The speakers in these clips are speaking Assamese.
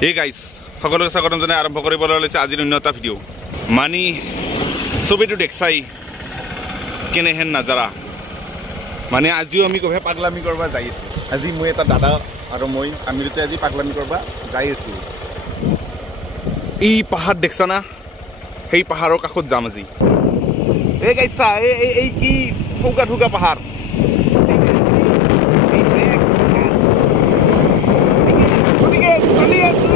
হে গাইজ সকলোকে স্বাগতম জনাই আৰম্ভ কৰিবলৈ লৈছে আজিৰ অন্য এটা ভিডিঅ' মানে চবেইটো দেখছাই কেনেহেন নাজাৰা মানে আজিও আমি কহে পাগলামি কৰিব যাই আছোঁ আজি মই এটা দাদা আৰু আমি দুটা আজি পাগলামি কৰিব যাই আছোঁ এই পাহাৰ দেখছা না সেই পাহাৰৰ কাষত যাম আজি এই গাইজ চা এই কি ঠৌকা ঠৌকা পাহাৰ চলি আছোঁ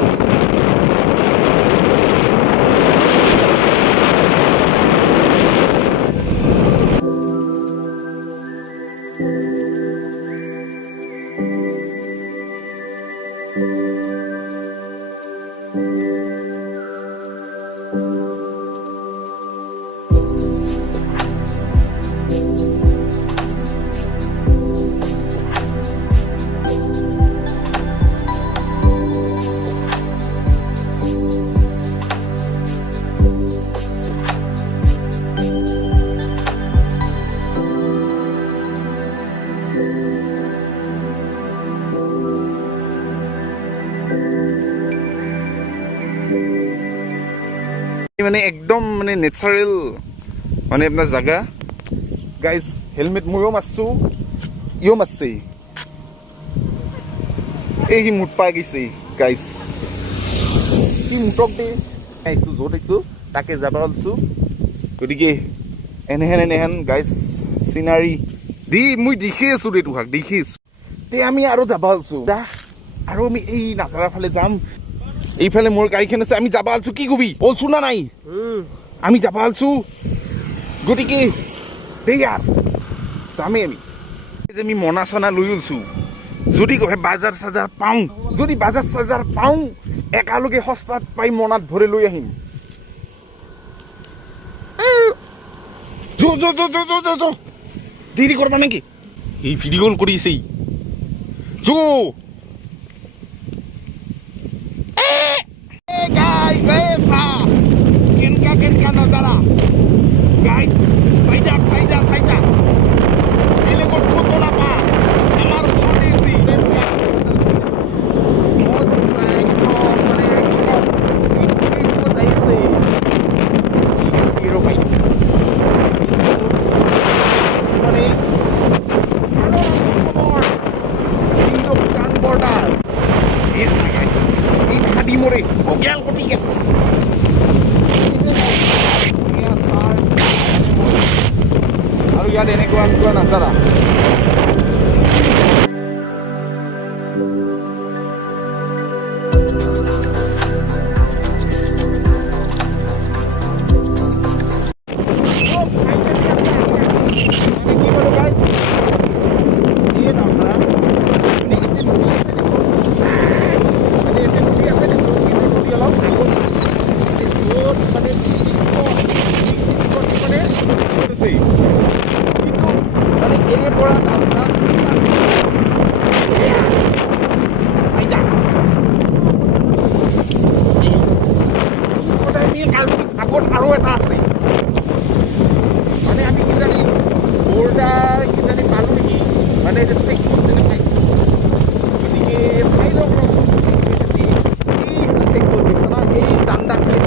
মানে একদম মানে নেচাৰেল মানে আপোনাৰ জাগা গাইজ হেলমেট ময়ো মাৰছোঁ ইও মাৰছে এই সি মুঠ পাই গৈছে গাইজ সি মুঠক দে আহিছোঁ য'ত আহিছোঁ তাকে যাব ওলছোঁ গতিকে এনেহেন গাইজ চিনাৰী দি মই দেখি আছোঁ দে তোহাক দেখি আছোঁ তে আমি আৰু যাব ওলছোঁ আৰু আমি এই নাজাৰাৰ ফালে যাম এইফালে মোৰ গাড়ীখন আছে আমি যাব আলছোঁ কি কবি ওলছোঁ না নাই আমি যাব আলছোঁ গতিকে দেই ইয়াৰ যামেই আমি মনা চনা লৈ ওলছোঁ যদি কয় বাজাৰ চাজাৰ পাওঁ যদি বাজাৰ চাজাৰ পাওঁ একেলগে সস্তাত পাই মনাত ভৰি লৈ আহিম দেৰি কৰবা নেকি এই ভিডিঅ' কল কৰি আছে guys, esa kenka nazara guys saida ele ko photo na pa amar choti si most like ko jaise hero bhai mane Indo Bhutan Bordar is guys in hadi more o gel koti gel aru yaar enekua nazara আৰু এটা আছে মানে আমি কিজানি বৰ্ডাৰ কিজানি পালোঁ নেকি মানে এইটো চেক কৰিছে খাই গতিকে চাই লওক এইটো চেক কৰি দিছে না এই দাণ্ডা খাই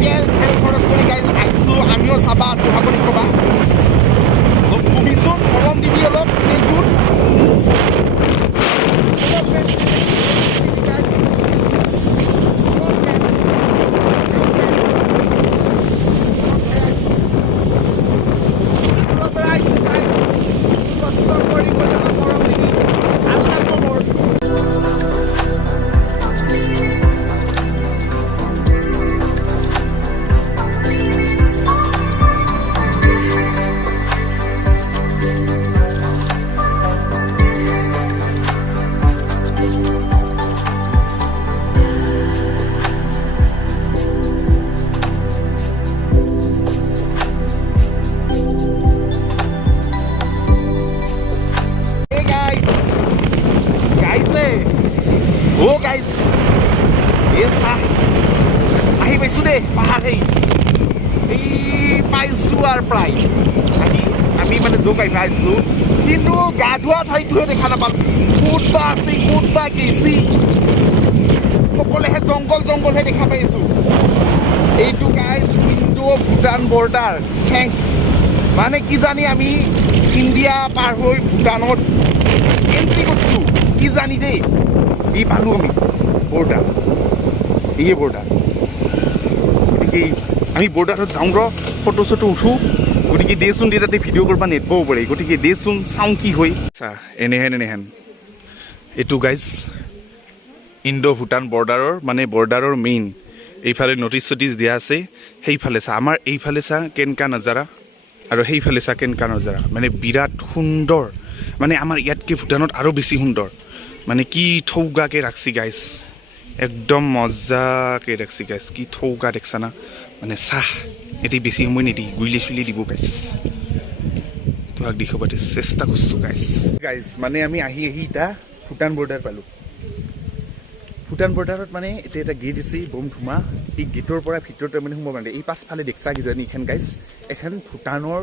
তেল খৰচ কৰি গাইজ আহিছোঁ আমিও চাবা তোহাগনি ক'বা চাহ আহি পাইছোঁ দেই পাহাৰ এই পাইছোঁ আৰু প্ৰায় আহি আমি মানে যোগ আহি পাইছিলোঁ কিন্তু গা ধোৱা ঠাইটোহে দেখা নাপালোঁ ক'ত বা আছে ক'ত বা গেছি সকলোহে জংঘলহে দেখা পাইছোঁ এইটো guys Indo Bhutan border thanks মানে কি জানি আমি ইণ্ডিয়া পাৰ হৈ ভূটানত এণ্ট্ৰি কৰিছোঁ কি জানি দেই এই পালোঁ আমি বৰ্ডাৰ এই বৰ্ডাৰ গতিকে আমি বৰ্ডাৰত যাওঁ ৰ ফটো চটো উঠোঁ গতিকে দেচোন দে তাতে ভিডিঅ' কৰিব নেটবও পাৰে গতিকে দেচোন চাওঁ কি হয় চা এনেহেন এইটো গাইজ ইণ্ডো ভূটান বৰ্ডাৰৰ মানে বৰ্ডাৰৰ মেইন এইফালে নটিচ চটিচ দিয়া আছে সেইফালে চা আমাৰ এইফালে চা কেনেকা নজাৰা আৰু সেইফালে চা কেনেকা নজাৰা মানে বিৰাট সুন্দৰ মানে আমাৰ ইয়াতকৈ ভূটানত আৰু বেছি সুন্দৰ মানে কি থৌগাকৈ ৰাখছি গাইজ একদম মজাকৈ ৰাখছি গাইজ কি থৌগা দেখছা না মানে চাহ এটি বেছি সময় নিদি গুইলি চুইলি দিব গাইজ তোমাক দেখুৱাতে চেষ্টা কৰিছোঁ গাইজ মানে আমি আহি এতিয়া ভূটান বৰ্ডাৰ পালোঁ ভূটান বৰ্ডাৰত মানে এতিয়া এটা গেট আছে বম ধুমা এই গেটৰ পৰা ভিতৰত মানে সোমাব পাৰে এই পাছফালে দেখছা কিজানি এইখন গাইজ এখন ভূটানৰ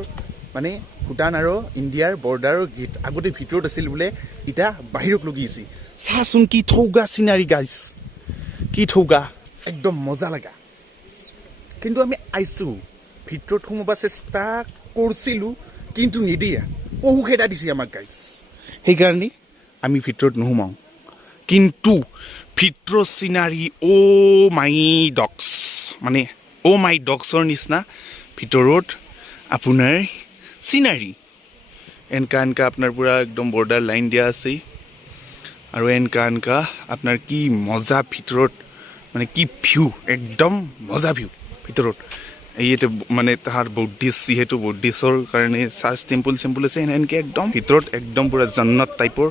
মানে ভূটান আৰু ইণ্ডিয়াৰ বৰ্ডাৰৰ গেট আগতে ভিতৰত আছিল বোলে এতিয়া বাহিৰত লগি আছে চাচোন কি থৌগা চিনাৰী গাইজ কি থৌগা একদম মজা লগা কিন্তু আমি আহিছোঁ ভিতৰত সোমাব চেষ্টা কৰিছিলোঁ কিন্তু নিদিয়া বহু খেদা দিছে আমাক গাইজ সেইকাৰণে আমি ভিতৰত নোসোমাওঁ কিন্তু ভিতৰ চিনাৰী মাই ডগছ মানে মাই ডগছৰ নিচিনা ভিতৰত আপোনাৰ চিনাৰী এনেকা আপোনাৰ পূৰা একদম বৰ্ডাৰ লাইন দিয়া আছে আৰু এনেকা আপোনাৰ কি মজা ভিতৰত মানে কি ভিউ একদম মজা ভিউ ভিতৰত এইটো মানে তাহাৰ বৌদ্ধিষ্ট যিহেতু বৌদ্ধিষ্টৰ কাৰণে চাৰ্চ টেম্পুল চেম্পুল আছে এনেকৈ একদম ভিতৰত একদম পূৰা জন্নত টাইপৰ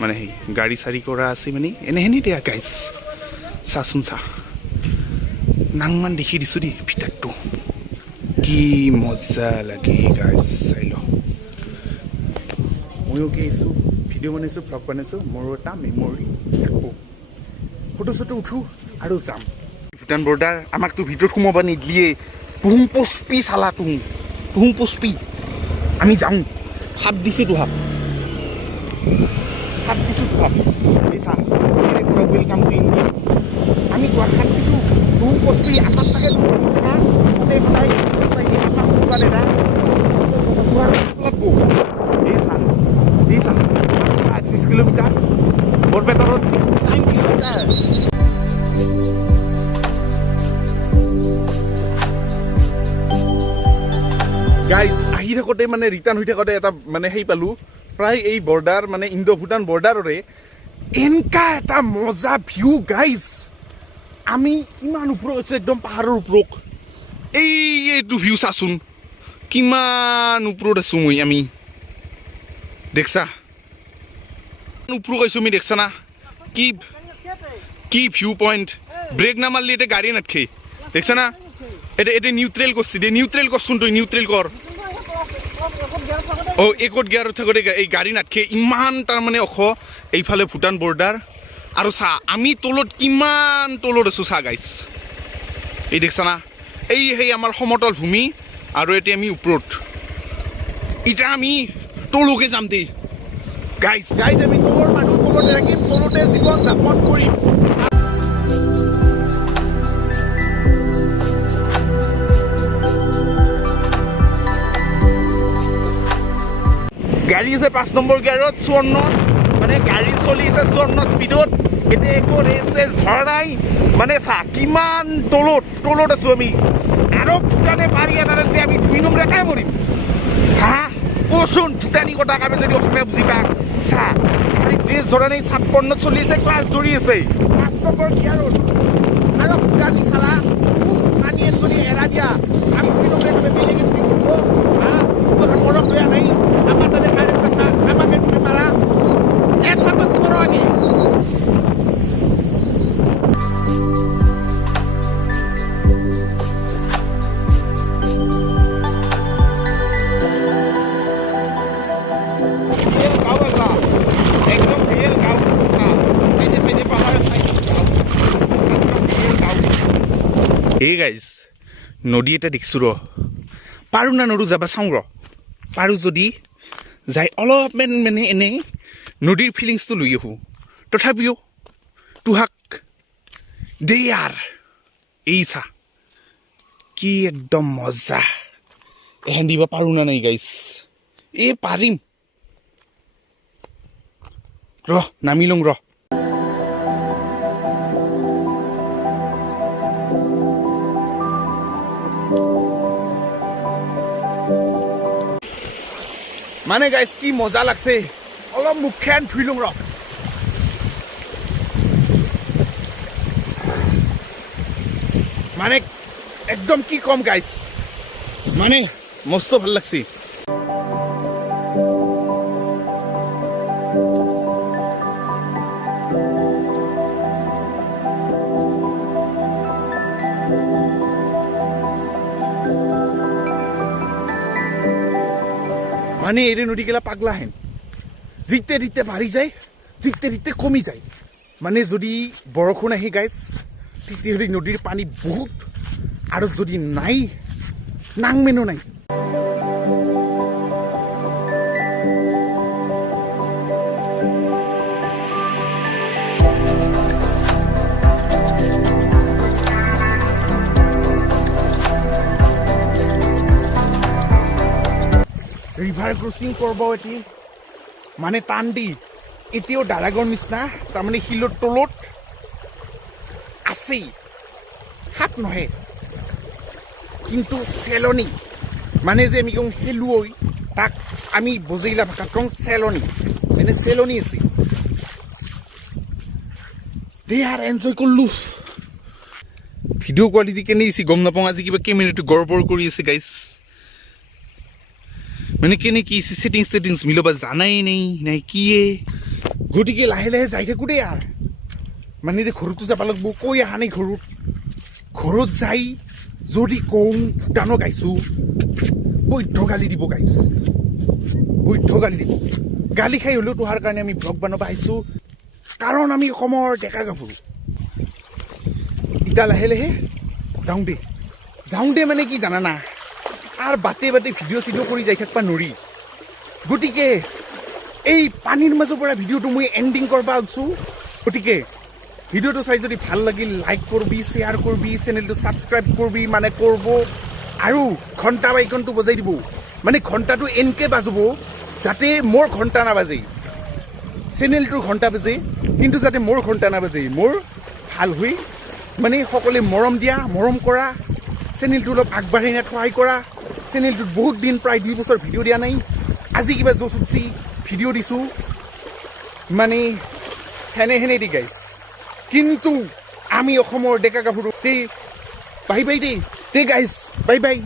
মানে সেই গাড়ী চাৰি কৰা আছে মানে এনেহেনি দিয়া গাইজ চাচোন চা নাংমান দেখি দিছোঁ দেই ভিতৰটো কি মজা লাগে গাইজ চাই ল ময়ো কি আহিছোঁ ভিডিঅ' বনাইছোঁ ভ্লগ বনাইছোঁ মোৰো এটা মেমৰি থাকোঁ ফটো চটো উঠোঁ আৰু যাম ভূটান বৰ্ডাৰ আমাকতো ভিতৰত সোমাব নিদিয়ে তুহুম পচপি চালা তুহুম পচপি আমি যাওঁ হাত দিছোঁ তোহাক এই চা ৱেলকাম টু ইণ্ডিয়া আমি তোহাক হাত দিছোঁ তুহুম পচপি আমাৰ তাকে এই চা 30 কিলোমিটাৰ বৰপেটাৰত 69 কিলোমিটাৰ গাইজ আহি থাকোঁতে মানে ৰিটাৰ্ণ হৈ থাকোঁতে এটা মানে সেই পালোঁ প্ৰায় এই বৰ্ডাৰ মানে ইণ্ডো ভূটান বৰ্ডাৰৰে এনেকা এটা মজা ভিউ গাইজ আমি ইমান ওপৰত আছোঁ একদম পাহাৰৰ ওপৰত এইটো ভিউ চাচোন কিমান ওপৰত আছোঁ আমি দেখছা ওপৰত আছোঁ আমি দেখছা না কি ভিউ পইণ্ট ব্ৰেক নামাৰলি এতিয়া গাড়ী নাথাকে দেখছা না এটা নিউট্ৰেল কৰছি দে নিউট্ৰেল কৰছুন তুই নিউট্ৰেল কৰ একত গিয়াৰত থাকোঁতে এই গাড়ী নাথাকে ইমান তাৰমানে ওখ এইফালে ভূটান বৰ্ডাৰ আৰু চা আমি তলত কিমান তলত আছোঁ চা গাইজ এই দেখছা না সেই আমাৰ সমতল ভূমি আৰু এতিয়া আমি ওপৰত এতিয়া আমি তলকে যাম দেই গাইজ আমি তলৰ মানুহ তলতে থাকিম তলতে জীৱন যাপন কৰিম গাড়ী আছে 5 নম্বৰ গিয়াৰত 54 মানে গাড়ী চলি আছে 54 স্পীডত এতিয়া একো ৰেচ ধৰা নাই মানে চা কিমান তলত আছোঁ আমি আৰু ভূটানে পাৰি এটাৰে আমি 2 নম্বৰ একাই মৰিম হা কচোন ভূটানী কথা কামে যদি অসমীয়া বুজি পাক চা গাড়ী ৰেচ ধৰা নাই 56 চলি আছে ক্লাছ ধৰি আছে 5 নম্বৰ গিয়াৰত আৰু ভূটানী চালা পানীয়ে যদি এৰা দিয়া আমি 2 নম্বৰ বেলেগে ধৰিব হা মনত বেয়া নাই আমাৰ তাতে কাৰেণ্ট আছে আমাকে তুমি মাৰা এসা মত কৰো আগে নদী এটা দেখিছোঁ ৰ পাৰোঁ না নৰো যাবা চাওঁ ৰ পাৰোঁ যদি যাই অলপমান মানে এনেই নদীৰ ফিলিংছটো লৈ আহোঁ তথাপিও তোহাক দে আৰ এই চা কি একদম মজা এহেন দিব পাৰোঁ না নাই গাইছ এই পাৰিম ৰ নামি লওঁ ৰ মানে গাইছ কি মজা লাগছে অলপ মুখখন ধুই লওঁ ৰ মানে একদম কি কম গাইছ মানে মস্ত ভাল লাগছে মানে এৰে নদীগেলা পাগলা হেন জিতে ৰিতে বাঢ়ি যায় জিতে ৰিতে কমি যায় মানে যদি বৰষুণ আহি গাইছ তেতিয়াহ'লে নদীৰ পানী বহুত আৰু যদি নাই নাংমেনো নাই ৰিভাৰ ক্ৰচিং কৰিব এটি মানে টান দি এতিয়াও দাৰাগৰ নিচিনা তাৰমানে শিলৰ তলত আছেই হাত নহয় কিন্তু চেলনি মানে যে আমি কওঁ শেলুৱৈ তাক আমি বজাইলা ভাষাত কওঁ চেলনি মানে চেলনি আছে দে আৰু এনজয় কৰিলোঁ ভিডিঅ' কোৱালিটি কেনে দিছে গম নাপাওঁ আজি কিবা কেমেৰাটো গড়বড় কৰি আছে গাইছ মানে কেনে কি ছেটিংছ মিলাব জানাই নাই কিয়ে গতিকে লাহে লাহে যাই থাকোঁ দেই আৰু মানে যে ঘৰতো যাব লাগিব কৈ অহা নাই ঘৰত যাই যদি কওঁ ভূটানক গাইছোঁ বৈধ গালি দিব গাইছ বৈধ গালি দিব গালি খাই হ'লেও তোহাৰ কাৰণে আমি ব্লগ বনাব আহিছোঁ কাৰণ আমি অসমৰ ডেকা গাভৰু এতিয়া লাহে লাহে যাওঁ দে মানে কি জানানা আৰু বাটে ভিডিঅ' চিডিঅ' কৰি যাই থাকিব নোৱাৰি গতিকে এই পানীৰ মাজৰ পৰা ভিডিঅ'টো মই এণ্ডিং কৰিব আছোঁ গতিকে ভিডিঅ'টো চাই যদি ভাল লাগিল লাইক কৰবি শ্বেয়াৰ কৰবি চেনেলটো ছাবস্ক্ৰাইব কৰবি মানে কৰিব আৰু ঘণ্টা আইকনটো বজাই দিব মানে ঘণ্টাটো এনেকৈ বাজিব যাতে মোৰ ঘণ্টা নাবাজে চেনেলটোৰ ঘণ্টা বাজে কিন্তু যাতে মোৰ ঘণ্টা নাবাজে মোৰ ভাল হৈ মানে সকলোৱে মৰম কৰা চেনেলটো অলপ আগবাঢ়ি নিয়াত সহায় কৰা চেনেলটোত বহুত দিন প্ৰায় 2 বছৰ ভিডিঅ' দিয়া নাই আজি কিবা জোচ উঠছি ভিডিঅ' দিছোঁ মানে সেনে দি গাইছ কিন্তু আমি অসমৰ ডেকা গাভৰু বাই দেই গাইছ বাই